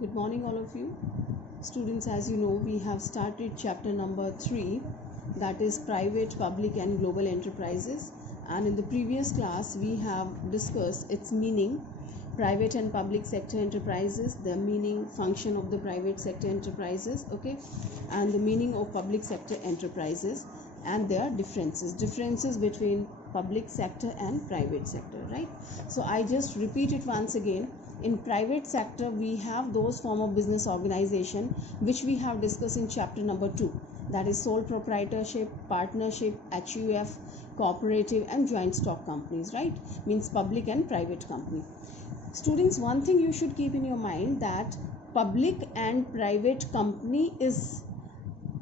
Good morning, all of you. Students, as you know, we have started chapter number 3, that is private, public, and global enterprises. And in the previous class, we have discussed its meaning, private and public sector enterprises, the meaning, function of the private sector enterprises, okay, and the meaning of public sector enterprises and their differences between public sector and private sector, right? So I just repeat it once again. In private sector, we have those form of business organization which we have discussed in chapter number 2, that is sole proprietorship, partnership, HUF, cooperative, and joint stock companies, right? Means public and private company. Students, one thing you should keep in your mind, that public and private company is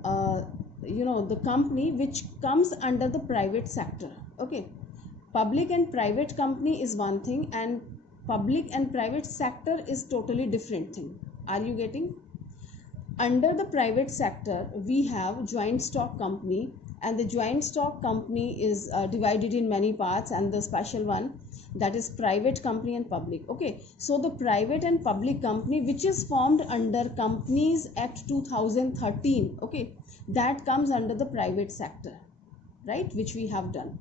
the company which comes under the private sector. Okay, public and private company is one thing, and public and private sector is totally different thing. Are you getting? Under the private sector, we have joint stock company, and the joint stock company is divided in many parts, and the special one, that is private company and public. Okay, so the private and public company which is formed under Companies Act 2013, okay, that comes under the private sector, right, which we have done.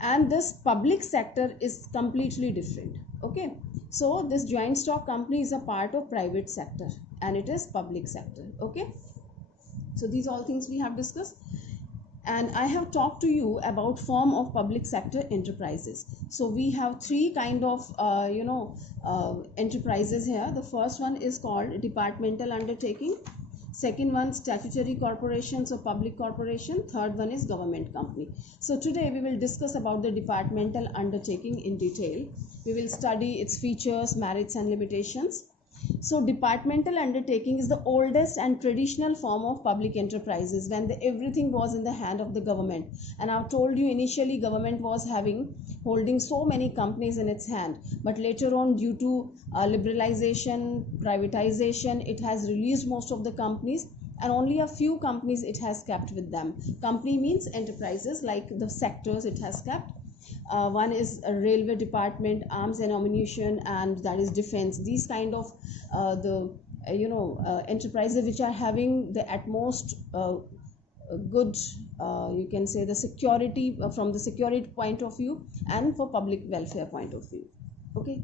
And this public sector is completely different. Okay, so this joint stock company is a part of private sector and it is public sector. Okay, so these all things we have discussed, and I have talked to you about form of public sector enterprises. So we have three kind of enterprises here. The first one is called departmental undertaking, second one statutory corporations or public corporation, third one is government company. So today we will discuss about the departmental undertaking in detail. We will study its features, merits, and limitations. So departmental undertaking is the oldest and traditional form of public enterprises, when everything was in the hand of the government. And I've told you, initially government was holding so many companies in its hand, but later on, due to liberalization, privatization, it has released most of the companies, and only a few companies it has kept with them. Company means enterprises, like the sectors it has kept. One is a railway department, arms and ammunition, and that is defense. These kind of enterprises which are having the utmost good, you can say, the security, from the security point of view and for public welfare point of view. Okay,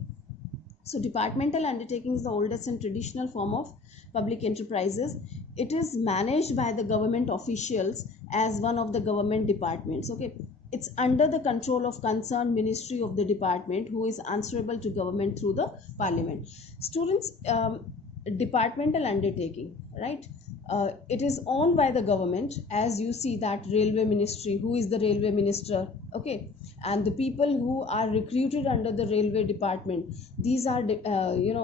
so departmental undertaking is the oldest and traditional form of public enterprises. It is managed by the government officials as one of the government departments. Okay, it's under the control of concerned ministry of the department, who is answerable to government through the parliament. Students, departmental undertaking, right? It is owned by the government. As you see that railway ministry, who is the railway minister? Okay, and the people who are recruited under the railway department, these are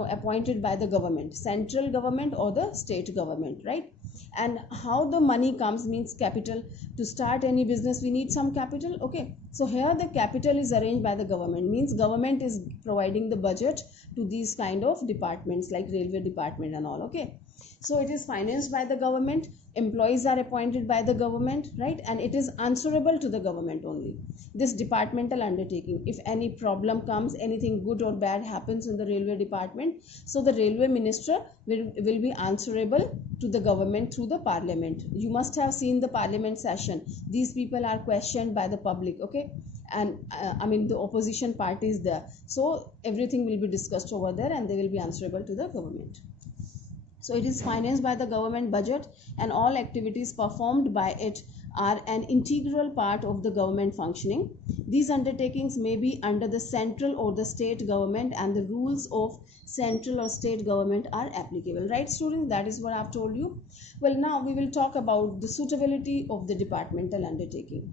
appointed by the government, central government or the state government, right? And how the money comes means capital. To start any business we need some capital. Okay, so here the capital is arranged by the government, means government is providing the budget to these kind of departments like railway department and all. Okay, so it is financed by the government, employees are appointed by the government, right? And it is answerable to the government only. This departmental undertaking, if any problem comes, anything good or bad happens in the railway department, so the railway minister will be answerable to the government through the parliament. You must have seen the parliament session. These people are questioned by the public. Okay, and the opposition party is there, so everything will be discussed over there and they will be answerable to the government. So it is financed by the government budget, and all activities performed by it are an integral part of the government functioning. These undertakings may be under the central or the state government, and the rules of central or state government are applicable. Right, students? That is what I've told you. Well, now we will talk about the suitability of the departmental undertaking.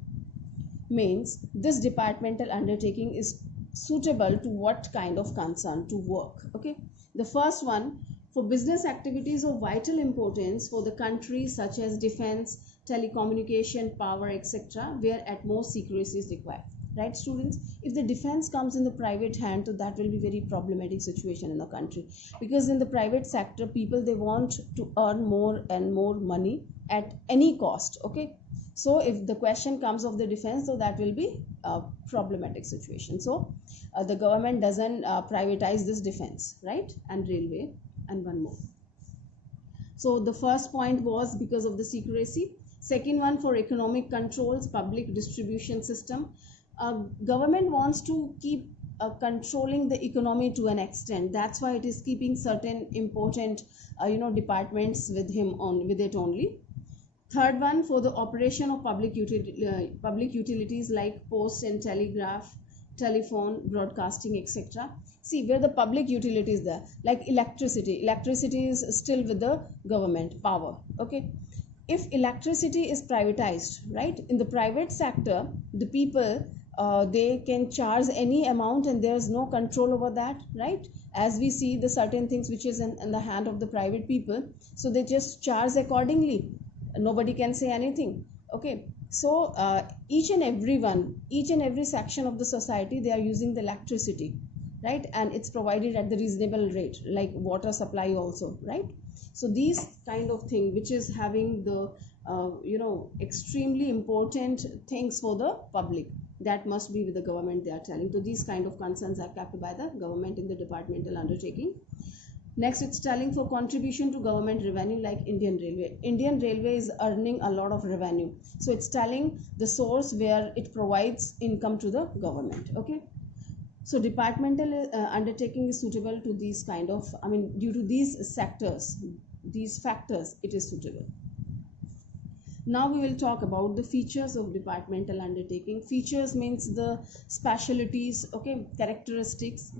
Means this departmental undertaking is suitable to what kind of concern, to work. Okay, the first one, for business activities of vital importance for the country, such as defense, telecommunication, power, etc., where utmost secrecy is required. Right, students? If the defense comes in the private hand, so that will be very problematic situation in the country, because in the private sector, people, they want to earn more and more money at any cost. Okay, so if the question comes of the defense, so that will be a problematic situation. So the government doesn't privatize this defense, right, and railway. And one more, So the first point was because of the secrecy. Second one, for economic controls, public distribution system. Government wants to keep controlling the economy to an extent. That's why it is keeping certain important departments with it only. Third one, for the operation of public utilities like post and telegraph, telephone, broadcasting, etc. See, where the public utilities there, like electricity. Electricity is still with the government power. Okay. If electricity is privatized, right, in the private sector, the people, they can charge any amount and there's no control over that, right? As we see the certain things which is in the hand of the private people, so they just charge accordingly, nobody can say anything. Okay, so each and every section of the society, they are using the electricity, right, and it's provided at the reasonable rate, like water supply also, right? So these kind of thing which is having the extremely important things for the public, that must be with the government, they are telling. So these kind of concerns are kept by the government in the departmental undertaking. Next, it's telling for contribution to government revenue, like Indian Railway. Indian Railway is earning a lot of revenue, so it's telling the source where it provides income to the government. Okay, so departmental undertaking is suitable to these kind of, due to these sectors, these factors, it is suitable. Now we will talk about the features of departmental undertaking. Features means the specialties, okay, characteristics.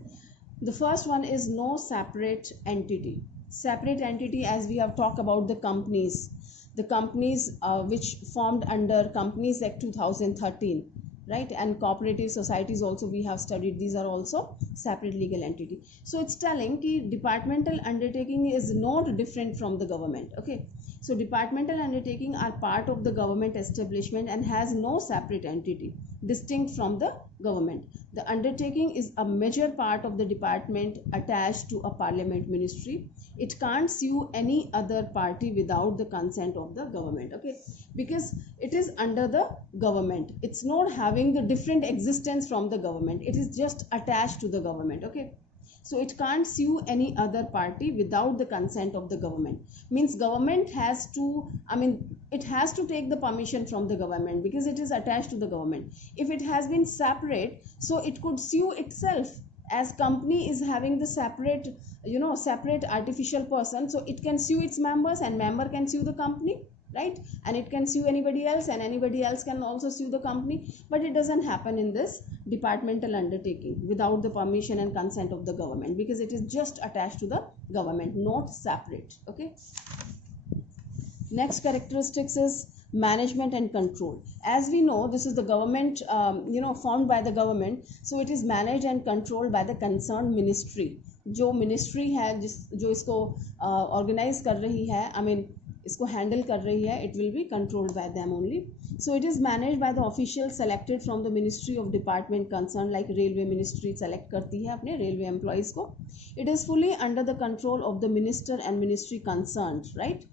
The first one is no separate entity. Separate entity, as we have talked about the companies which formed under Companies Act 2013, right, and cooperative societies also we have studied, these are also separate legal entity. So it's telling that departmental undertaking is not different from the government. Okay, so departmental undertaking are part of the government establishment and has no separate entity distinct from the government. The undertaking is a major part of the department attached to a parliament ministry. It can't sue any other party without the consent of the government. Okay, because it is under the government, it's not having the different existence from the government, it is just attached to the government. Okay, so it can't sue any other party without the consent of the government. Means government has to, it has to take the permission from the government because it is attached to the government. If it has been separate, so it could sue itself, as company is having the separate artificial person, so it can sue its members and member can sue the company, right, and it can sue anybody else and anybody else can also sue the company. But it doesn't happen in this departmental undertaking without the permission and consent of the government, because it is just attached to the government, not separate. Okay, next characteristics is management and control. As we know, this is the government formed by the government, so it is managed and controlled by the concerned ministry. जो ministry है जो इसको organize कर रही है, इसको handle कर रही है, it will be controlled by them only. So it is managed by the officials selected from the ministry of department concerned, like railway ministry select करती है अपने railway employees को. It is fully under the control of the minister and ministry concerned, right?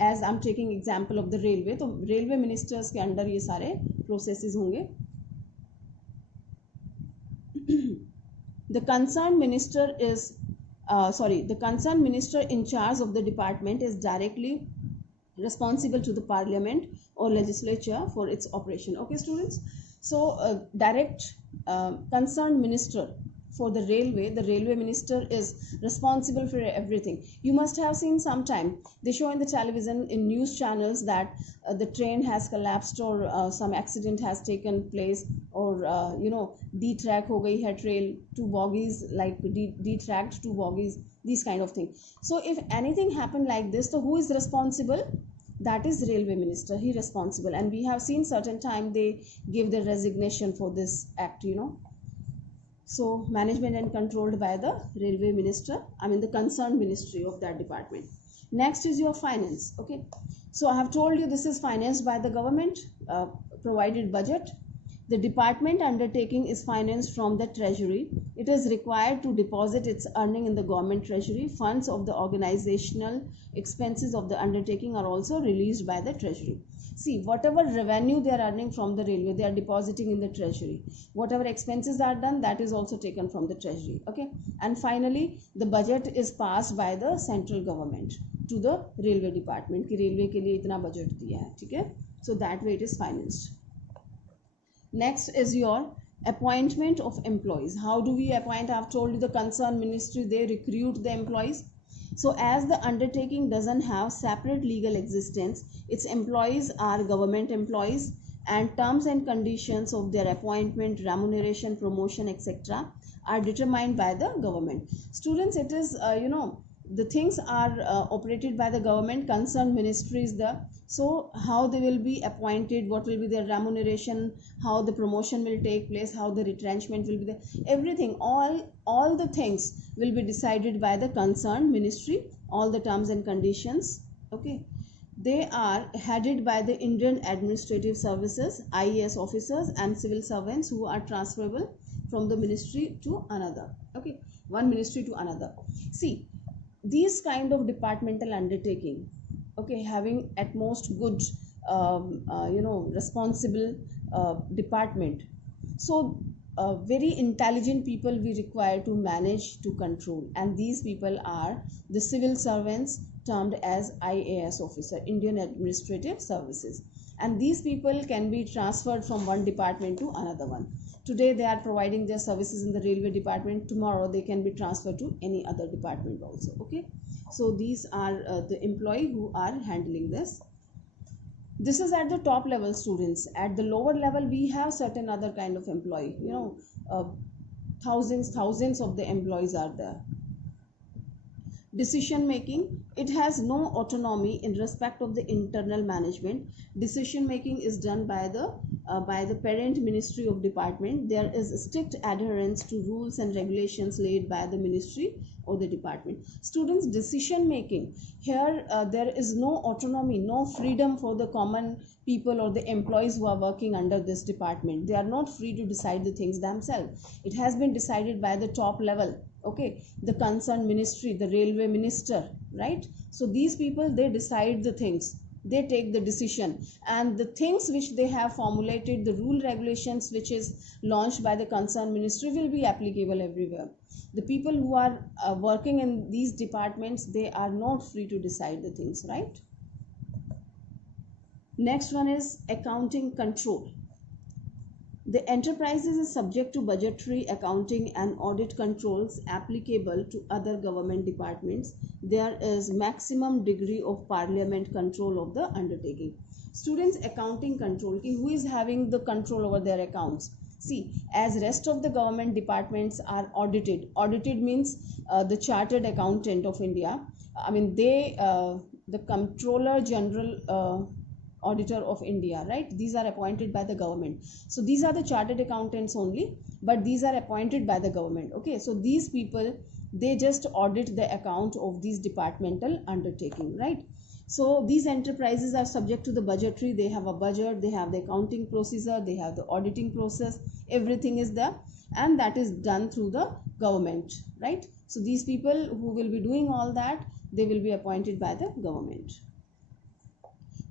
As I'm taking example of the railway, तो railway ministers के under ये सारे processes होंगे. The concerned minister in charge of the department is directly responsible to the parliament or legislature for its operation. Okay, students, so direct concerned minister for the railway minister is responsible for everything. You must have seen sometime they show in the television, in news channels, that the train has collapsed or some accident has taken place, or detrack ho gayi hai trail, 2 bogies, like detracked 2 bogies, these kind of thing. So if anything happened like this, so who is responsible? That is railway minister, he responsible. And we have seen certain time they give the resignation for this act. So management and controlled by the railway minister, the concerned ministry of that department. Next is your finance. Okay, so I have told you this is financed by the government, provided budget. The department undertaking is financed from the treasury. It is required to deposit its earning in the government treasury. Funds of the organizational expenses of the undertaking are also released by the treasury. See, whatever revenue they are earning from the railway, they are depositing in the treasury. Whatever expenses are done, that is also taken from the treasury. Okay. And finally, the budget is passed by the central government to the railway department कि railway के लिए इतना budget दिया है, ठीक है. So that way it is financed. Next is your appointment of employees. How do we appoint? I have told you the concerned ministry, they recruit the employees. So as the undertaking doesn't have separate legal existence, its employees are government employees, and terms and conditions of their appointment, remuneration, promotion, etc. are determined by the government. Students, it is, the things are operated by the government, concerned ministries there. So how they will be appointed, what will be their remuneration, how the promotion will take place, how the retrenchment will be there, everything, all the things will be decided by the concerned ministry, all the terms and conditions. Okay. They are headed by the Indian Administrative Services, IAS officers and civil servants who are transferable from the ministry to another. Okay. One ministry to another. See, these kind of departmental undertaking, okay, having at most good responsible department, so very intelligent people we require to manage, to control, and these people are the civil servants termed as IAS officer, Indian Administrative Services, and these people can be transferred from one department to another one. Today they are providing their services in the railway department, tomorrow they can be transferred to any other department also. Okay, so these are the employee who are handling this. This is at the top level, students. At the lower level we have certain other kind of employee, thousands of the employees are there. Decision making, it has no autonomy in respect of the internal management. Decision making is done by the parent ministry of department. There is strict adherence to rules and regulations laid by the ministry or the department. Students, decision making here, there is no autonomy, no freedom for the common people or the employees who are working under this department. They are not free to decide the things themselves. It has been decided by the top level. Okay, the concerned ministry, the railway minister, right? So these people, they decide the things, they take the decision, and the things which they have formulated, the rule regulations which is launched by the concerned ministry will be applicable everywhere. The people who are working in these departments, they are not free to decide the things, right? Next one is accounting control. The enterprises is subject to budgetary, accounting and audit controls applicable to other government departments. There is maximum degree of parliament control of the undertaking. Students, accounting control, who is having the control over their accounts? See, as rest of the government departments are audited. Audited means the Chartered Accountant of India. I mean, the Comptroller General Auditor of India, right? These are appointed by the government. So these are the chartered accountants only, but these are appointed by the government. Okay, so these people, they just audit the account of these departmental undertaking, right? So these enterprises are subject to the budgetary. They have a budget, they have the accounting procedure, they have the auditing process, everything is there, and that is done through the government, right? So these people who will be doing all that, they will be appointed by the government.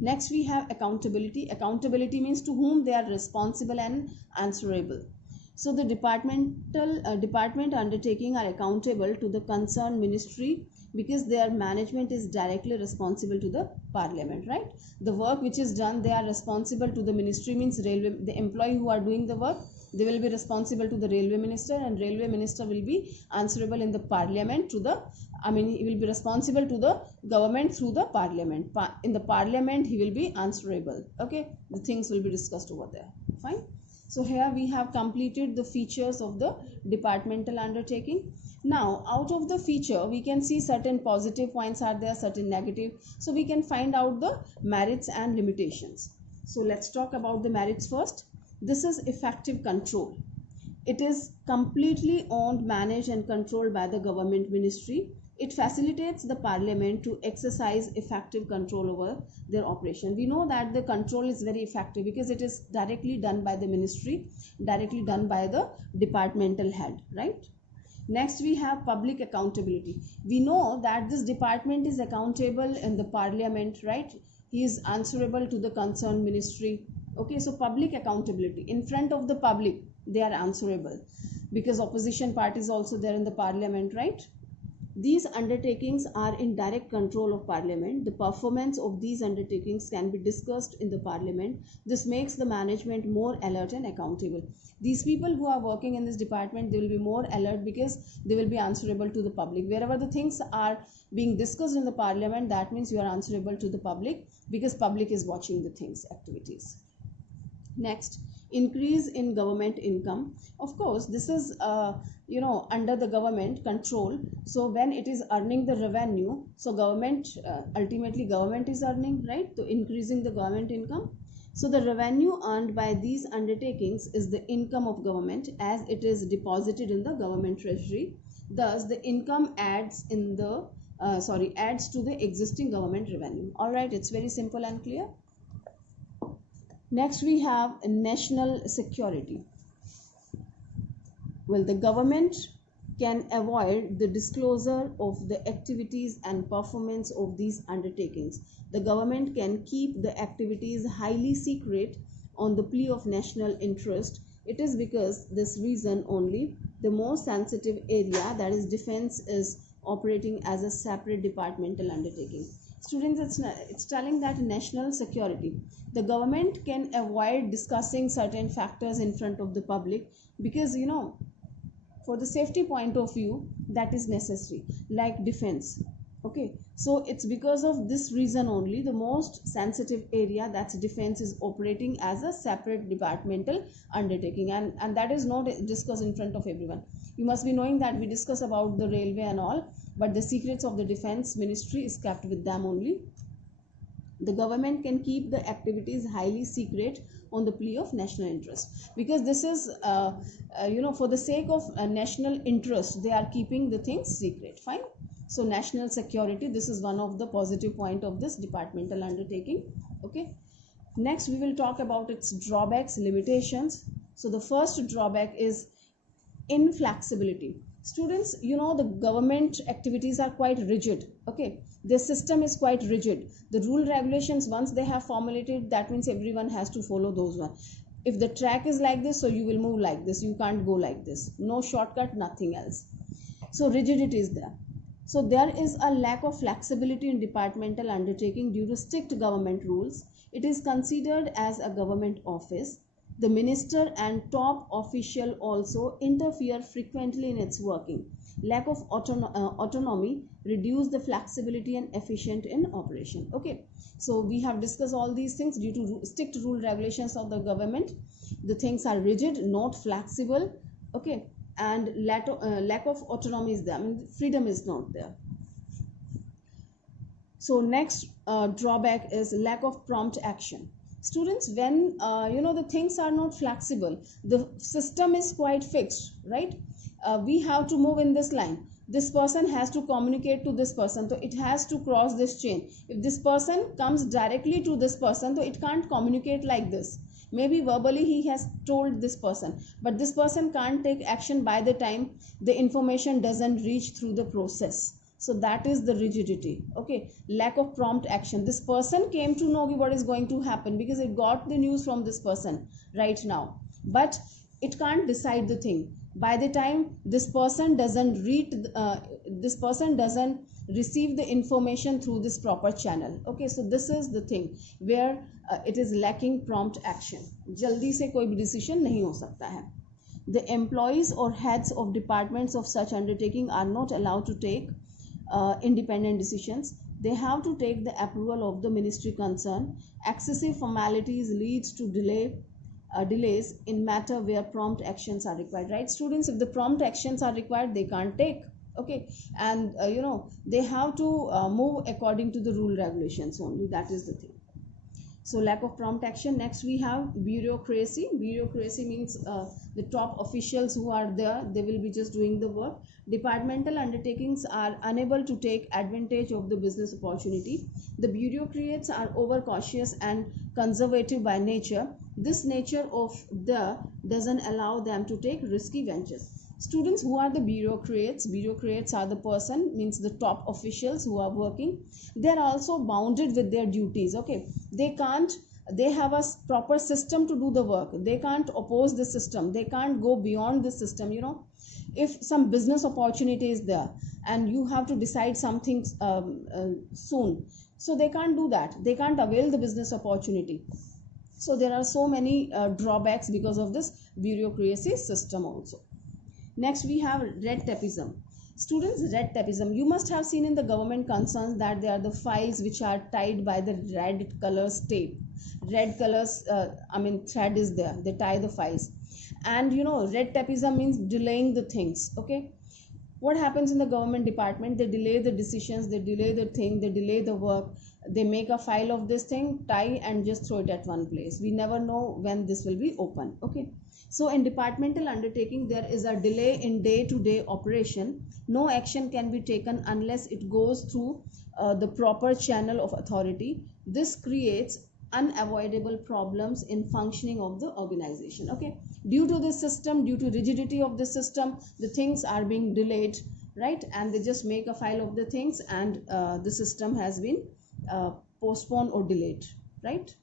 Next we have accountability. Accountability means to whom they are responsible and answerable. So the department undertaking are accountable to the concerned ministry because their management is directly responsible to the parliament, right? The work which is done, they are responsible to the ministry, means railway, the employee who are doing the work, they will be responsible to the railway minister, and railway minister will be answerable in the parliament to the, he will be responsible to the government through the parliament. In the parliament he will be answerable. Okay, the things will be discussed over there. Fine. So here we have completed the features of the departmental undertaking. Now out of the feature we can see certain positive points are there, certain negative. So we can find out the merits and limitations. So let's talk about the merits first. This is effective control. It is completely owned, managed and controlled by the government ministry. It facilitates the parliament to exercise effective control over their operation. We know that the control is very effective because it is directly done by the ministry, directly done by the departmental head, right? Next we have public accountability. We know that this department is accountable in the parliament, right? he is answerable to the concerned ministry. Okay, so public accountability in front of the public, they are answerable, because opposition parties also there in the parliament, right? These undertakings are in direct control of Parliament. The performance of these undertakings can be discussed in the Parliament. This makes the management more alert and accountable. These people who are working in this department, they will be more alert because they will be answerable to the public. Wherever the things are being discussed in the Parliament, that means you are answerable to the public, because public is watching the things, activities. Next, increase in government income. Of course, this is under the government control. So when it is earning the revenue, so government ultimately government is earning, right? So increasing the government income. So the revenue earned by these undertakings is the income of government, as it is deposited in the government treasury. Thus, the income adds in the adds to the existing government revenue. All right, it's very simple and clear. Next, we have national security. Well, the government can avoid the disclosure of the activities and performance of these undertakings. The government can keep the activities highly secret on the plea of national interest. It is because this reason only the most sensitive area, that is defense, is operating as a separate departmental undertaking. Students, it's telling that national security, the government can avoid discussing certain factors in front of the public, because for the safety point of view, that is necessary, like defense. Okay, so it's because of this reason only the most sensitive area, that's defense, is operating as a separate departmental undertaking, and that is not discussed in front of everyone. You must be knowing that we discuss about the railway and all, but the secrets of the defense ministry is kept with them only. The government can keep the activities highly secret on the plea of national interest, because this is for the sake of national interest, they are keeping the things secret. Fine. So national security, this is one of the positive point of this departmental undertaking. Okay, next we will talk about its drawbacks, limitations. So the first drawback is inflexibility. Students, the government activities are quite rigid. Okay, the system is quite rigid. The rule regulations, once they have formulated, that means everyone has to follow those ones. If the track is like this, so you will move like this, you can't go like this, no shortcut, nothing else. So rigidity is there. So there is a lack of flexibility in departmental undertaking due to strict government rules. It is considered as a government office. The minister and top official also interfere frequently in its working. Lack of autonomy reduce the flexibility and efficient in operation. Okay, so we have discussed all these things. Due to strict rule regulations of the government, the things are rigid, not flexible. Okay, and lack of autonomy is there. I mean, freedom is not there. So next drawback is lack of prompt action. Students, when the things are not flexible, the system is quite fixed, right? We have to move in this line. This person has to communicate to this person, so it has to cross this chain. If this person comes directly to this person, so it can't communicate like this. Maybe verbally he has told this person, but this person can't take action by the time the information doesn't reach through the process. So that is the rigidity. Okay, lack of prompt action. This person came to know what is going to happen because it got the news from this person right now, but it can't decide the thing by the time this person doesn't receive the information through this proper channel. Okay, so this is the thing where it is lacking prompt action. Jaldi se koi bhi decision nahi ho sakta hai. The employees or heads of departments of such undertaking are not allowed to take independent decisions. They have to take the approval of the ministry concerned. Excessive formalities leads to delays in matter where prompt actions are required, right? Students, if the prompt actions are required, they can't take. Okay, and they have to move according to the rule regulations only. That is the thing. So lack of prompt action. Next we have bureaucracy. Bureaucracy means the top officials who are there, they will be just doing the work. Departmental undertakings are unable to take advantage of the business opportunity. The bureaucrats are overcautious and conservative by nature. This nature of the doesn't allow them to take risky ventures. Students, who are the bureaucrats? Bureaucrats are the person, means the top officials who are working. They are also bounded with their duties. Okay, they have a proper system to do the work. They can't oppose the system, they can't go beyond the system. If some business opportunity is there and you have to decide something soon, so they can't do that, they can't avail the business opportunity. So there are so many drawbacks because of this bureaucracy system also. Next we have red tapeism. Students, red tapeism, you must have seen in the government concerns that they are the files which are tied by the red colors tape. Red colors thread is there, they tie the files. And red tapeism means delaying the things. Okay, what happens in the government department? They delay the decisions, they delay the thing, they delay the work. They make a file of this thing, tie and just throw it at one place. We never know when this will be open. Okay, so in departmental undertaking there is a delay in day-to-day operation. No action can be taken unless it goes through the proper channel of authority. This creates unavoidable problems in functioning of the organization. Okay, due to this system, due to rigidity of the system, the things are being delayed, right? And they just make a file of the things, and the system has been postponed or delayed, right?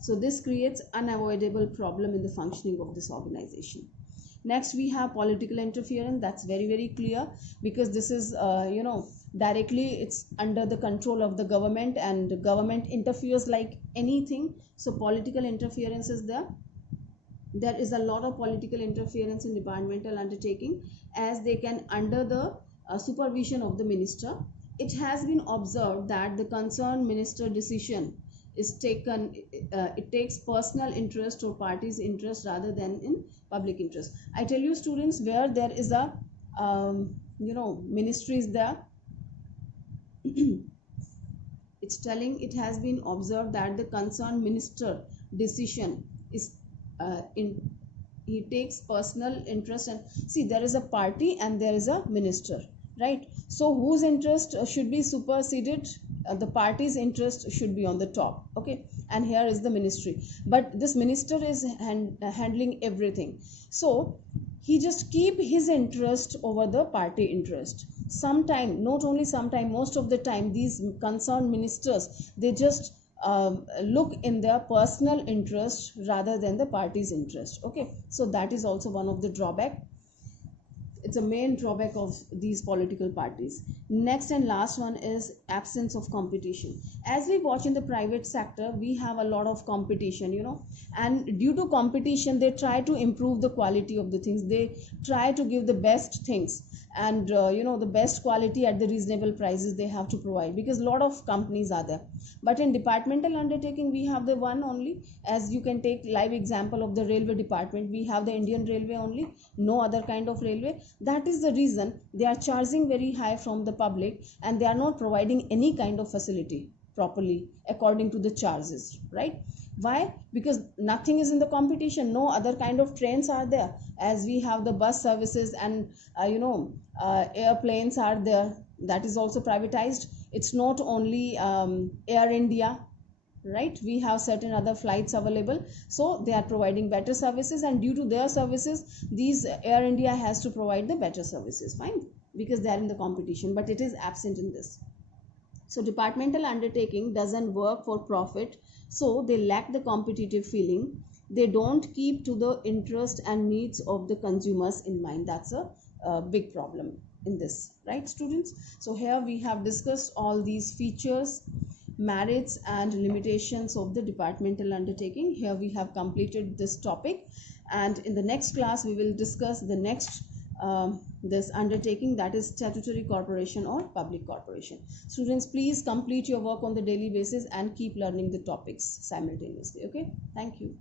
So this creates unavoidable problem in the functioning of this organization. Next we have political interference. That's very, very clear, because this is directly it's under the control of the government, and the government interferes like anything. So political interference is there. There is a lot of political interference in departmental undertaking, as they can under the supervision of the minister. It has been observed that the concerned minister decision is taken, it takes personal interest or party's interest rather than in public interest. I tell you students, where there is a ministry is there, it's telling, it has been observed that the concerned minister decision is he takes personal interest. And see, there is a party and there is a minister, right? So whose interest should be superseded? The party's interest should be on the top. Okay, and here is the ministry, but this minister is handling everything. So he just keep his interest over the party interest. Sometime, not only sometime, most of the time, these concerned ministers, they just look in their personal interest rather than the party's interest. Okay, so that is also one of the drawback. It's a main drawback of these political parties. Next and last one is absence of competition. As we watch in the private sector, we have a lot of competition, and due to competition, they try to improve the quality of the things. They try to give the best things, and the best quality at the reasonable prices they have to provide, because a lot of companies are there. But in departmental undertaking, we have the one only. As you can take live example of the railway department, we have the Indian Railway only, no other kind of railway. That is the reason they are charging very high from the public, and they are not providing any kind of facility properly according to the charges, right? Why? Because nothing is in the competition, no other kind of trains are there. As we have the bus services, and airplanes are there, that is also privatized. It's not only Air India, right? We have certain other flights available, so they are providing better services, and due to their services, these Air India has to provide the better services, fine, because they are in the competition, but it is absent in this. So departmental undertaking doesn't work for profit, so they lack the competitive feeling. They don't keep to the interest and needs of the consumers in mind. That's a big problem in this, right, students? So here we have discussed all these features, merits and limitations of the departmental undertaking. Here we have completed this topic, and in the next class we will discuss the next this undertaking, that is statutory corporation or public corporation. Students, please complete your work on the daily basis and keep learning the topics simultaneously. Okay, thank you.